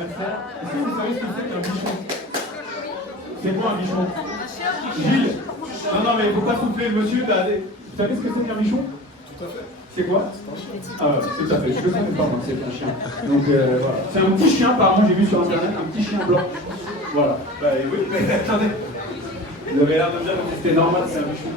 anniversaire. Est-ce que vous savez ce que c'est qu'un bichon? C'est quoi un bichon? Gilles? Non, mais il ne faut pas souffler le monsieur. Vous savez ce que c'est qu'un bichon? Tout à fait. C'est quoi? C'est un chien. Ah ouais, tout à fait. Je le savais pas, moi, que c'était un chien. Donc voilà. C'est un petit chien, apparemment, j'ai vu sur internet, un petit chien blanc. Voilà. Bah oui, mais attendez. Vous avez l'air de me dire que c'était normal, c'est un bichon.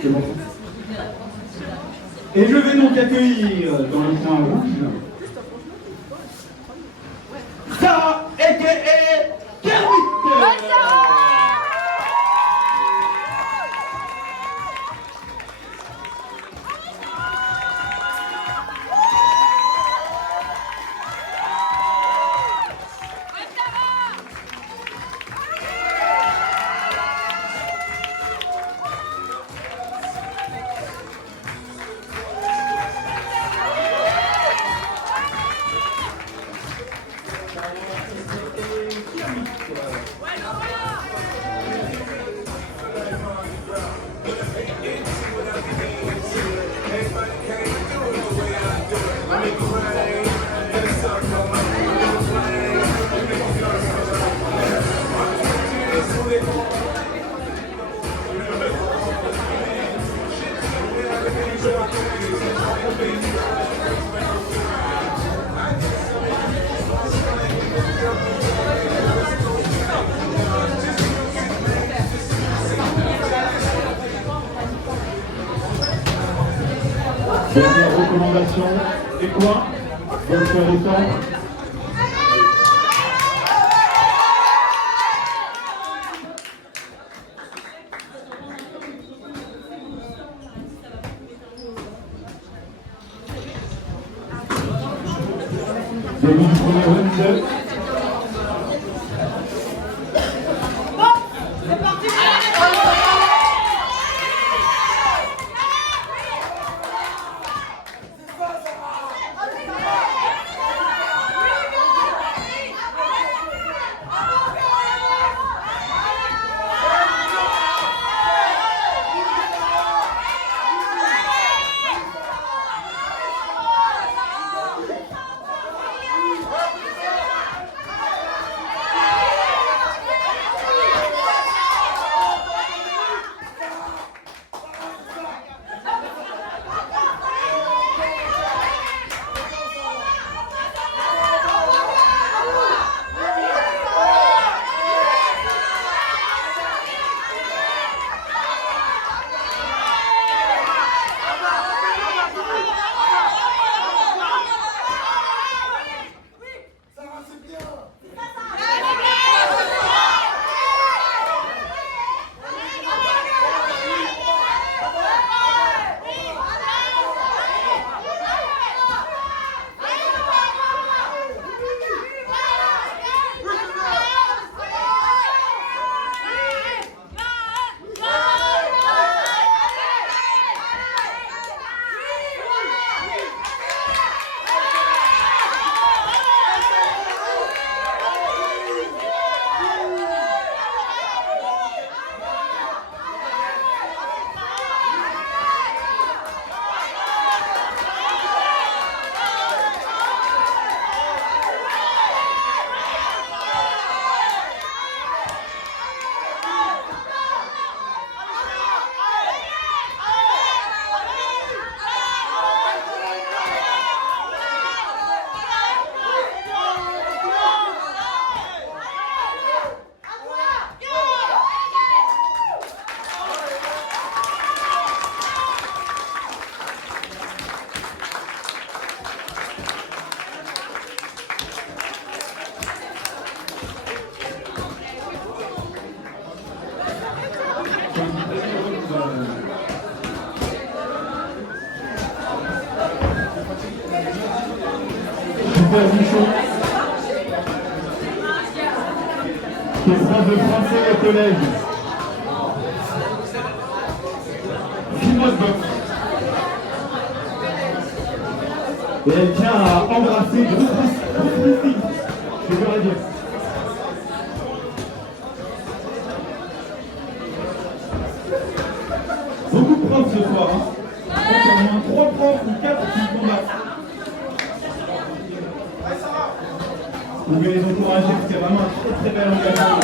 C'est bon. Et je vais donc accueillir dans le coin rouge Sarah, a.k.a. Kermit. Dernière recommandation, et quoi? Votre frère et sœur? Début du premier round. Super Bichon, qui est prof de français au collège. Fille-moi de boxe. Et elle tient à embrasser gros biscuits. Je veux dire. Beaucoup de profs ce soir. Hein. Je crois qu'il y a au moins 3 profs ou 4 qui sont pouvez les encourager, c'est vraiment un très très bel engagement.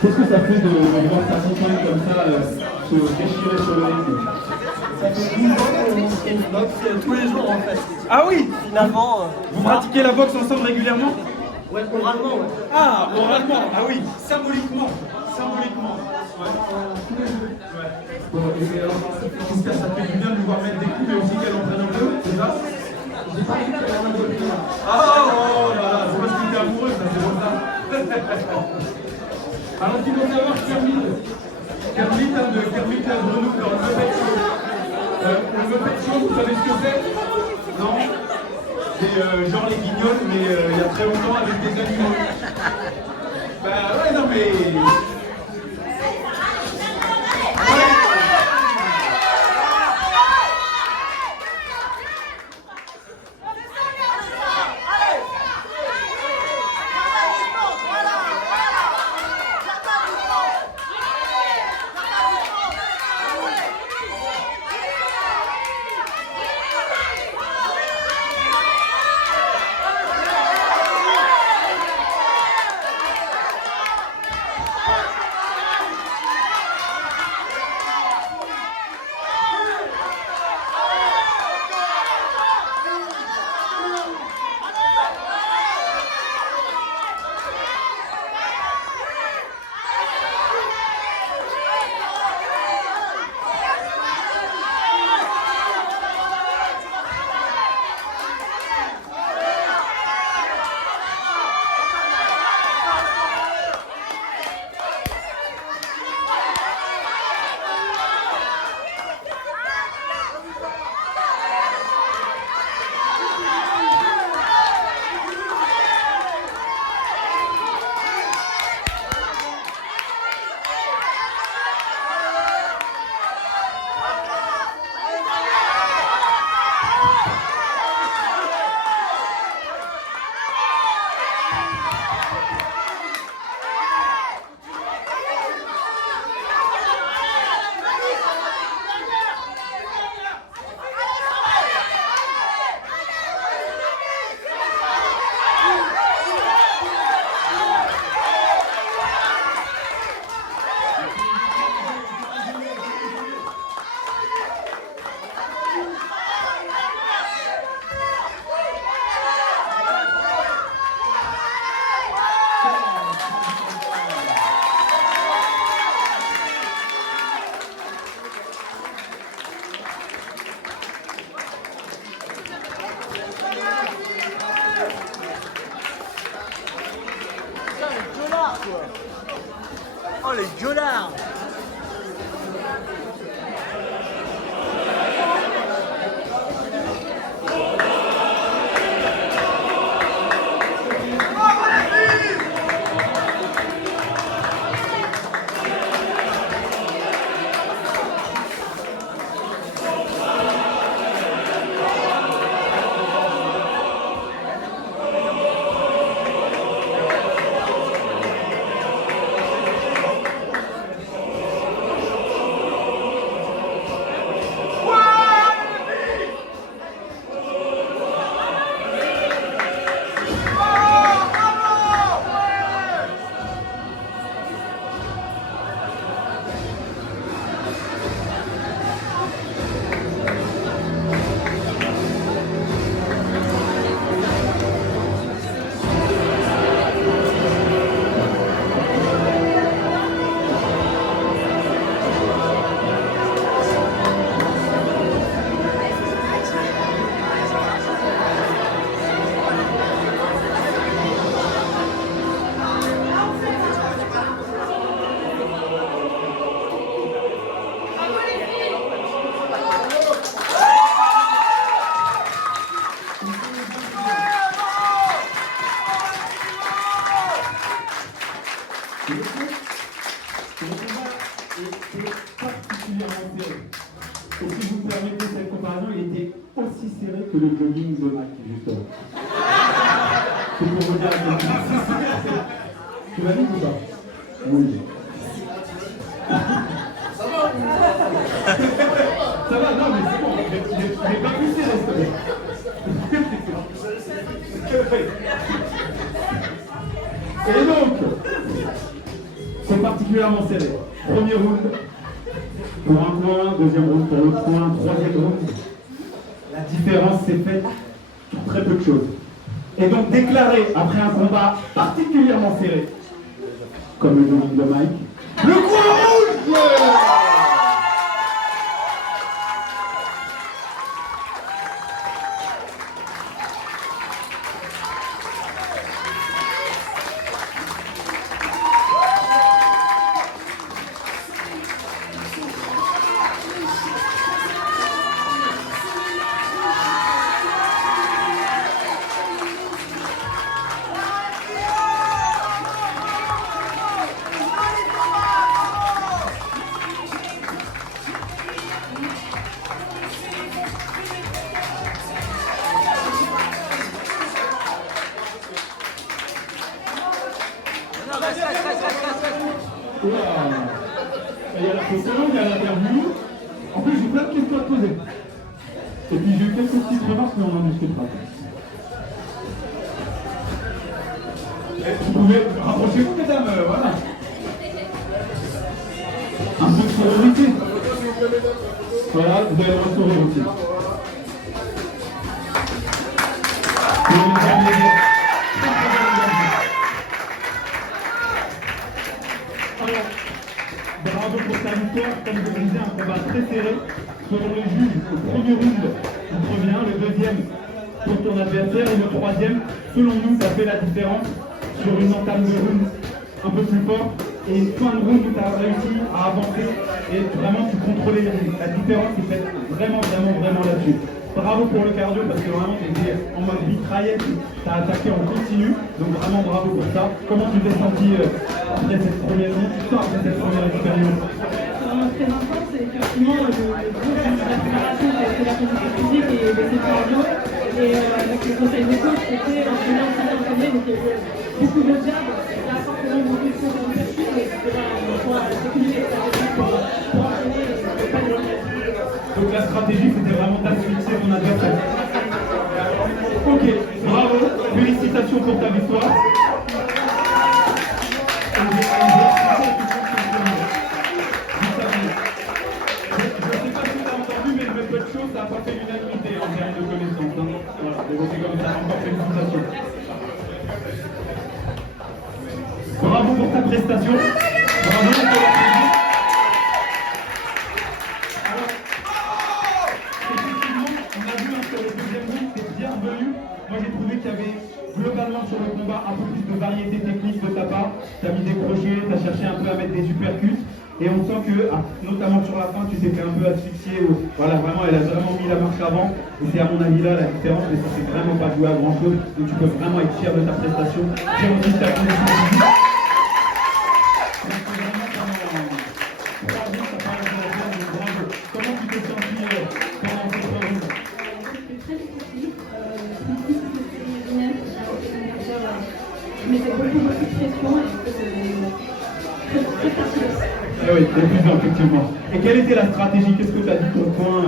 Qu'est-ce que ça fait de voir ta compagne comme ça se déchirer sur le ring? Ça fait 12 ans qu'on boxe tous les jours en fait. Ah oui. Finalement. Vous pratiquez la boxe ensemble régulièrement? Ouais, oralement, ouais. Ah, oralement, ah oui, symboliquement. Symboliquement. Ouais. Bon, et alors, j'espère que ça fait du bien de nous voir mettre des coups, mais aussi qu'elle entraîne un peu, c'est ça? J'ai pas dit qu'elle en a donné. Ah, oh là là, c'est parce que t'es amoureuse, ça, c'est pour ça. Alors, il faut savoir Kermit, de Kermit la grenouille dans le Muppet Show. Le Muppet Show, vous savez ce que c'est? Non? C'est genre les guignols, mais il y a très longtemps avec des animaux. Bah ouais, non mais... Oh, les gueulards! Le combat était particulièrement serré. Et si vous me permettez cette comparaison, il était aussi serré que le jogging de Mac, justement. C'est pour vous dire à quel point. Tu vas vite ou pas? Oui. Ça va, non, mais c'est bon. J'ai pas pu serrer, s'il te plaît. Et donc, c'est particulièrement serré. Premier round pour un coin, deuxième round pour l'autre coin, troisième round. La différence s'est faite sur très peu de choses. Et donc déclaré après un combat particulièrement serré, comme le jogging de Mike, le coin rouge! Il y a la photo, il y a l'interview. En plus, j'ai plein de questions à te poser. Et puis j'ai eu quelques petites remarques, mais on en discutera. Vous pouvez rapprochez-vous, mesdames, voilà. Un peu de sororité. Voilà, vous allez le sourire aussi. Alors, bravo pour ta victoire, comme je vous disais, un combat très serré. Selon les juges, le premier round, tu reviens, le deuxième pour ton adversaire et le troisième, selon nous, ça fait la différence sur une entame de round un peu plus fort et une fin de round où tu as réussi à avancer et vraiment tu contrôlais les rounds. La différence est faite vraiment là-dessus. Bravo pour le cardio parce que vraiment tu étais en mode mitraillette, tu as attaqué en continu, donc vraiment bravo pour ça. Comment tu t'es senti après cette première expérience? Très intense, c'est effectivement le gros de l'accélération, c'est la condition physique et le cardio. Et avec le conseil des coachs, c'était entraîné, donc il y a eu beaucoup de jabs, il y a forcément beaucoup de choses en exercice, mais c'était là, on doit sécuriser la technique pour entraîner et pas de remettre. Donc la stratégie, c'était vraiment d'asphyxier ton adversaire. Ok, bravo, félicitations pour ta victoire. Ça n'a pas fait l'unanimité en termes de connaissances. Hein. Voilà, c'est comme ça, encore félicitations. Bravo pour ta prestation. Bravo pour la présence. Alors, effectivement, on a vu sur le deuxième round, c'est bienvenu. Moi j'ai trouvé qu'il y avait globalement sur le combat un peu plus de variété technique de ta part. Tu as mis des crochets, tu as cherché un peu à mettre des uppercuts. Et on sent que, notamment sur la fin, tu t'es fait un peu asphyxier. Voilà, vraiment, elle a vraiment mis la marche avant. Et c'est à mon avis là la différence, mais ça ne s'est vraiment pas joué à grand chose. Donc tu peux vraiment être fier de ta prestation. J'ai envie de ta condition physique. Comment tu t'es senti pendant cette soirée? C'était très difficile. Je mettais beaucoup de pression et très facile. Eh oui, épuisant, effectivement. Et quelle était la stratégie? Qu'est-ce que tu as dit ton point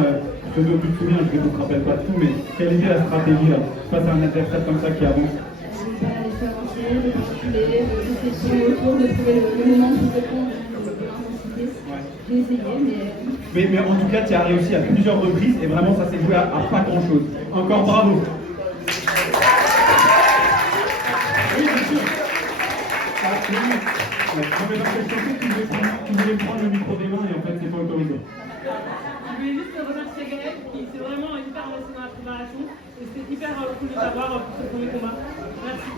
je ne te souviens, je ne te rappelle pas tout, mais quelle était la stratégie là, face à un adversaire comme ça qui avance? Les faire avancer, de reculer, d'essayer de tourner autour, de trouver le moment où répondre de l'intensité. J'ai essayé, mais en tout cas, tu as réussi à plusieurs reprises et vraiment ça s'est joué à pas grand chose. Encore bravo. Oui, bien sûr. Non, mais l'impression que tu voulais prendre le micro des mains et en fait c'est pas autorisé. Je voulais juste remercier Gaël qui s'est vraiment hyper investi dans la préparation et c'était hyper cool de t'avoir pour ce premier combat. Merci.